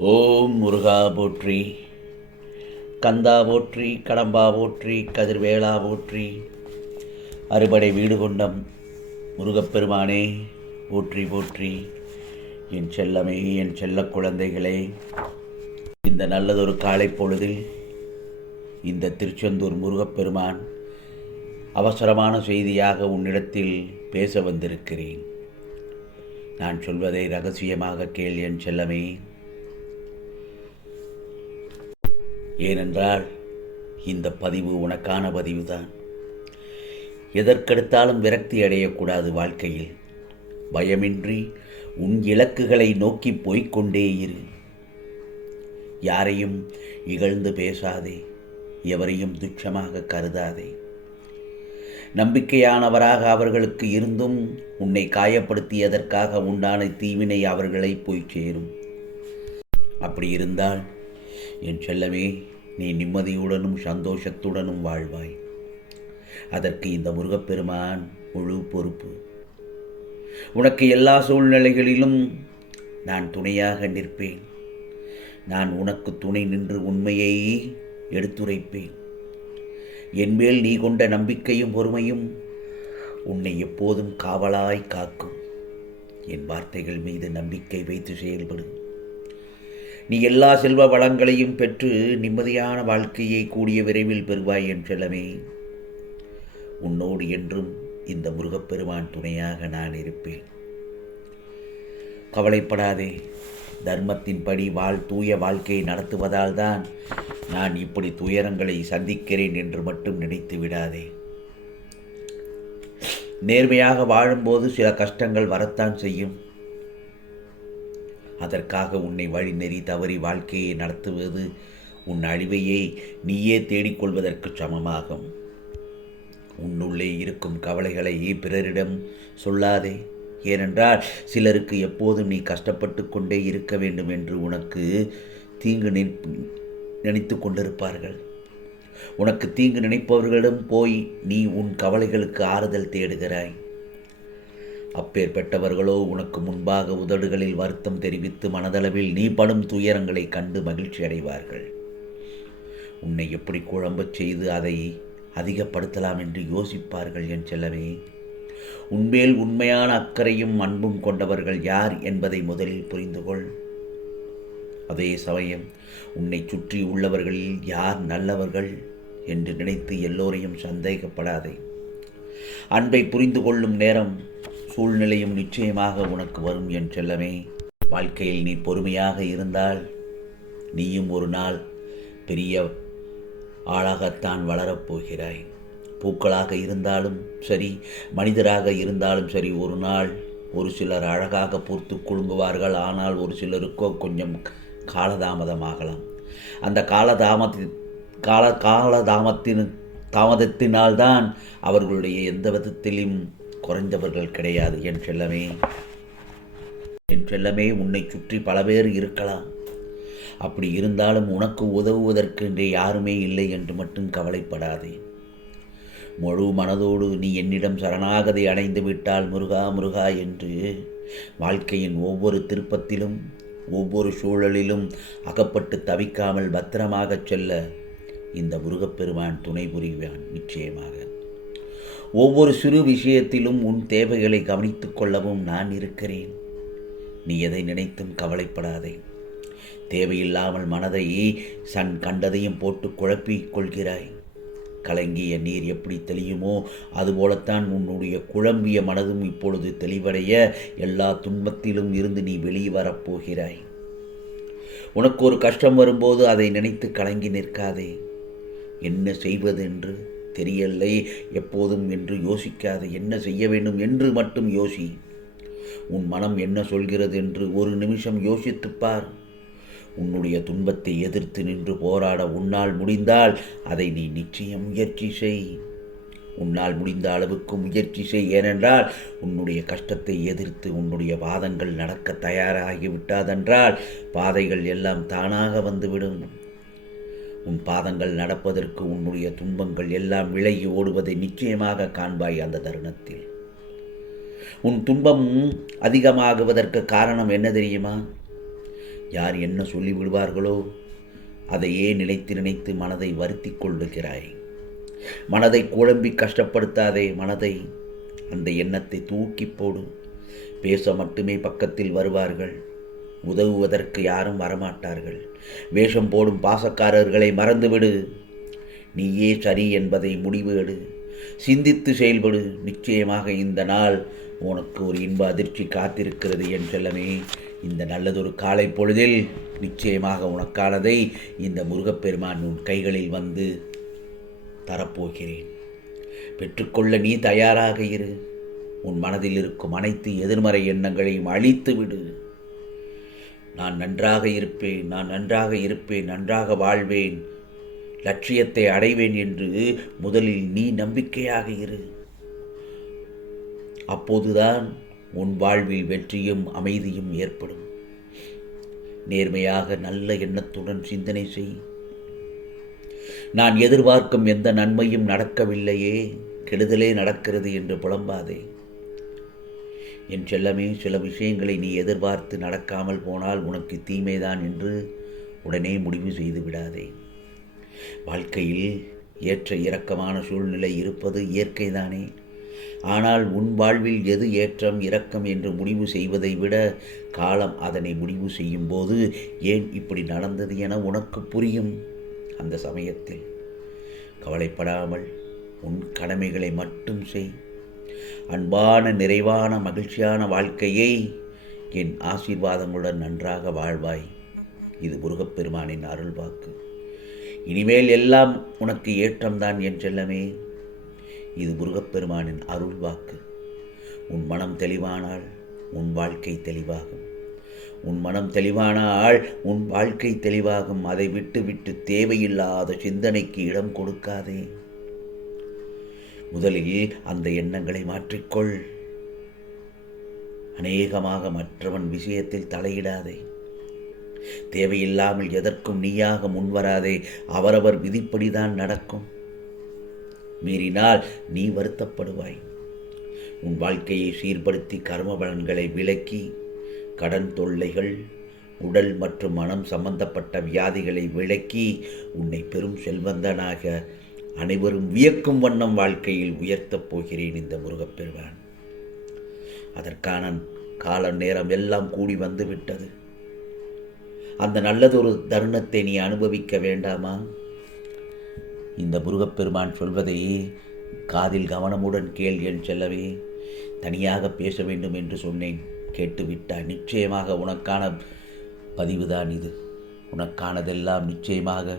ஓம் முருகா போற்றி கந்தா போற்றி கடம்பா போற்றி கதிர்வேளா போற்றி. அறுபடை வீடு கொண்டம் முருகப்பெருமானே போற்றி போற்றி. என் செல்லமே என் செல்ல குழந்தைகளே இந்த நல்லதொரு காலை பொழுதில் இந்த திருச்செந்தூர் முருகப்பெருமான் அவசரமான செய்தியாக உன்னிடத்தில் பேச வந்திருக்கிறேன். நான் சொல்வதை ரகசியமாக கேள் என் செல்லமே. ஏனென்றால் இந்த பதிவு உனக்கான பதிவு தான் எதற்கெடுத்தாலும் விரக்தி அடையக்கூடாது வாழ்க்கையில். பயமின்றி உன் இலக்குகளை நோக்கி போய்க்கொண்டே இரு. யாரையும் இகழ்ந்து பேசாதே எவரையும் துச்சமாக கருதாதே. நம்பிக்கையானவராக அவர்களுக்கு இருந்தும் உன்னை காயப்படுத்தியதற்காக உண்டான தீவினை அவர்களை போய் சேரும். அப்படி இருந்தால் என் செல்லமே நீ நிம்மதியுடனும் சந்தோஷத்துடனும் வாழ்வாய். அதற்கு இந்த முருகப்பெருமான் முழு பொறுப்பு. உனக்கு எல்லா சூழ்நிலைகளிலும் நான் துணையாக நிற்பேன். நான் உனக்கு துணை நின்று உண்மையை எடுத்துரைப்பேன். என்மேல் நீ கொண்ட நம்பிக்கையும் பொறுமையும் உன்னை எப்போதும் காவலாய் காக்கும். என் வார்த்தைகள் மீது நம்பிக்கை வைத்து செயல்படும் நீ எல்லா செல்வ வளங்களையும் பெற்று நிம்மதியான வாழ்க்கையை கூடிய விரைவில் பெறுவாய் என் செல்லமே. உன்னோடு என்றும் இந்த முருகப்பெருமான் துணையாக நான் இருப்பேன். கவலைப்படாதே. தர்மத்தின்படி வாழ் தூய வாழ்க்கையை நடத்துவதால் தான் நான் இப்படி துயரங்களை சந்திக்கிறேன் என்று மட்டும் நினைத்து விடாதே. நேர்மையாக வாழும்போது சில கஷ்டங்கள் வரத்தான் செய்யும். அதற்காக உன்னை வழிநெறி தவறி வாழ்க்கையை நடத்துவது உன் அழிவையே நீயே தேடிக்கொள்வதற்கு சமமாகும். உன்னுள்ளே இருக்கும் கவலைகளை பிறரிடம் சொல்லாதே. ஏனென்றால் சிலருக்கு எப்போதும் நீ கஷ்டப்பட்டு கொண்டே இருக்க வேண்டும் என்று உனக்கு தீங்கு நினைத்து கொண்டிருப்பார்கள். உனக்கு தீங்கு நினைப்பவர்களிடம் போய் நீ உன் கவலைகளுக்கு ஆறுதல் தேடுகிறாய். அப்பேற்பட்டவர்களோ உனக்கு முன்பாக உதடுகளில் வருத்தம் தெரிவித்து மனதளவில் நீ படும் துயரங்களை கண்டு மகிழ்ச்சி அடைவார்கள். உன்னை எப்படி குழம்பச் செய்து அதை அதிகப்படுத்தலாம் என்று யோசிப்பார்கள் என் செல்லவே உன்மேல் உண்மையான அக்கறையும் அன்பும் கொண்டவர்கள் யார் என்பதை முதலில் புரிந்து கொள் அதே சமயம் உன்னை சுற்றி உள்ளவர்களில் யார் நல்லவர்கள் என்று நினைத்து எல்லோரையும் சந்தேகப்படாதே. அன்பை புரிந்து கொள்ளும் நேரம் சூழ்நிலையும் நிச்சயமாக உனக்கு வரும் என் செல்லமே. வாழ்க்கையில் நீ பொறுமையாக இருந்தால் நீயும் ஒரு நாள் பெரிய ஆளாகத்தான் வளரப்போகிறாய் பூக்களாக இருந்தாலும் சரி மனிதராக இருந்தாலும் சரி ஒரு நாள் ஒரு சிலர் அழகாக பூர்த்து குழுங்குவார்கள் ஆனால் ஒரு சிலருக்கோ கொஞ்சம் காலதாமதமாகலாம். அந்த காலதாமத்தி கால காலதாமத்தின் தாமதத்தினால்தான் அவர்களுடைய எந்த விதத்திலும் குறைந்தவர்கள் கிடையாது. என் செல்லமே என் செல்லமே உன்னை சுற்றி பல பேர் இருக்கலாம். அப்படி இருந்தாலும் உனக்கு உதவுவதற்கு இன்றே யாருமே இல்லை என்று மட்டும் கவலைப்படாதே. முழு மனதோடு நீ என்னிடம் சரணாகதி அடைந்து விட்டால் முருகா முருகா என்று வாழ்க்கையின் ஒவ்வொரு திருப்பத்திலும் ஒவ்வொரு சூழலிலும் அகப்பட்டு தவிக்காமல் பத்திரமாகச் செல்ல இந்த முருகப்பெருமான் துணை புரிவான். நிச்சயமாக. ஒவ்வொரு சிறு விஷயத்திலும் உன் தேவைகளை கவனித்துக் கொள்ளவும் நான் இருக்கிறேன். நீ எதை நினைத்தும் கவலைப்படாதே. தேவையில்லாமல் மனதை சன் கண்டதையும் போட்டு குழப்பிக் கொள்கிறாய். கலங்கிய நீர் எப்படி தெளியுமோ அதுபோலத்தான் உன்னுடைய குழம்பிய மனதும் இப்பொழுது தெளிவடைய எல்லா துன்பத்திலும் இருந்து நீ வெளியே வரப்போகிறாய் உனக்கு ஒரு கஷ்டம் வரும்போது அதை நினைத்து கலங்கி நிற்காதே. என்ன செய்வது என்று தெரியலை. எப்போதும் என்று யோசிக்காத என்ன செய்ய வேண்டும் என்று மட்டும் யோசி. உன் மனம் என்ன சொல்கிறது என்று ஒரு நிமிஷம் யோசித்துப்பார் உன்னுடைய துன்பத்தை எதிர்த்து நின்று போராட உன்னால் முடிந்தால் அதை நீ நிச்சயம் முயற்சி செய். உன்னால் முடிந்த அளவுக்கு முயற்சி செய். ஏனென்றால் உன்னுடைய கஷ்டத்தை எதிர்த்து உன்னுடைய வாதங்கள் நடக்க தயாராகிவிட்டாதென்றால் பாதைகள் எல்லாம் தானாக வந்துவிடும். உன் பாதங்கள் நடப்பதற்கு உன்னுடைய துன்பங்கள் எல்லாம் விலகி ஓடுவதை நிச்சயமாக காண்பாய் அந்த தருணத்தில். உன் துன்பம் அதிகமாகுவதற்கு காரணம் என்ன தெரியுமா? யார் என்ன சொல்லிவிடுவார்களோ அதையே நினைத்து நினைத்து மனதை வருத்தி கொள்ளுகிறாய். மனதை குழம்பி கஷ்டப்படுத்தாதே மனதை. அந்த எண்ணத்தை தூக்கி போடு. பேச மட்டுமே பக்கத்தில் வருவார்கள். உதவுவதற்கு யாரும் வரமாட்டார்கள். வேஷம் போடும் பாசக்காரர்களை மறந்துவிடு. நீயே சரி என்பதை முடிவு எடு சிந்தித்து செயல்படு. நிச்சயமாக இந்த நாள் உனக்கு ஒரு இன்ப அதிர்ச்சி காத்திருக்கிறது என் செல்லமே. இந்த நல்லதொரு காலை பொழுதில் நிச்சயமாக உனக்கானதை இந்த முருகப்பெருமான் உன் கைகளில் வந்து தரப்போகிறேன். பெற்றுக்கொள்ள நீ தயாராக இரு. உன் மனதில் இருக்கும் அனைத்து எதிர்மறை எண்ணங்களையும் அழித்து விடு நான் நன்றாக இருப்பேன் நான் நன்றாக இருப்பேன் நன்றாக வாழ்வேன். லட்சியத்தை அடைவேன் என்று முதலில் நீ நம்பிக்கையாக இரு. அப்போதுதான் உன் வாழ்வில் வெற்றியும் அமைதியும் ஏற்படும். நேர்மையாக நல்ல எண்ணத்துடன் சிந்தனை செய். நான் எதிர்பார்க்கும் எந்த நன்மையும் நடக்கவில்லையே கெடுதலே நடக்கிறது என்று புலம்பாதே. என் செல்லமே சில விஷயங்களை நீ எதிர்பார்த்து நடக்காமல் போனால் உனக்கு தீமைதான் என்று உடனே முடிவு செய்து விடாதே. வாழ்க்கையில் ஏற்ற இறக்கமான சூழ்நிலை இருப்பது இயற்கைதானே. ஆனால் உன் வாழ்வில் எது ஏற்றம் இரக்கம் என்று முடிவு செய்வதை விட காலம் அதனை முடிவு செய்யும் போது ஏன் இப்படி நடந்தது என உனக்கு புரியும் அந்த சமயத்தில். கவலைப்படாமல் உன் கடமைகளை மட்டும் செய். அன்பான நிறைவான மகிழ்ச்சியான வாழ்க்கையை என் ஆசீர்வாதங்களுடன் நன்றாக வாழ்வாய். இது முருகப்பெருமானின் அருள் வாக்கு இனிமேல் எல்லாம் உனக்கு ஏற்றம்தான் என் செல்லமே. இது முருகப்பெருமானின் அருள் வாக்கு உன் மனம் தெளிவானால் உன் வாழ்க்கை தெளிவாகும். உன் மனம் தெளிவானால் உன் வாழ்க்கை தெளிவாகும். அதை விட்டு விட்டு தேவையில்லாத சிந்தனைக்கு இடம் கொடுக்காதே. முதலில் அந்த எண்ணங்களை மாற்றிக்கொள். அநேகமாக மற்றவன் விஷயத்தில் தலையிடாதே. தேவையில்லாமல் எதற்கும் நீயாக முன்வராதே. அவரவர் விதிப்படிதான் நடக்கும். மீறினால் நீ வருத்தப்படுவாய். உன் வாழ்க்கையை சீர்படுத்தி கர்ம பலன்களை விலக்கி கடன் தொல்லைகள் உடல் மற்றும் மனம் சம்பந்தப்பட்ட வியாதிகளை விலக்கி உன்னை பெரும் செல்வந்தனாக அனைவரும் வியக்கும் வண்ணம் வாழ்க்கையில் உயர்த்தப் போகிறேன் இந்த முருகப்பெருமான். அதற்கான கால நேரம் எல்லாம் கூடி வந்து விட்டது அந்த நல்லதொரு தருணத்தை நீ அனுபவிக்க வேண்டாமா? இந்த முருகப்பெருமான் சொல்வதை காதில் கவனமுடன் கேள் என் செல்லவே தனியாக பேச வேண்டும் என்று சொன்னேன். கேட்டுவிட்டாய். நிச்சயமாக உனக்கான பதிவுதான் இது. உனக்கானதெல்லாம் நிச்சயமாக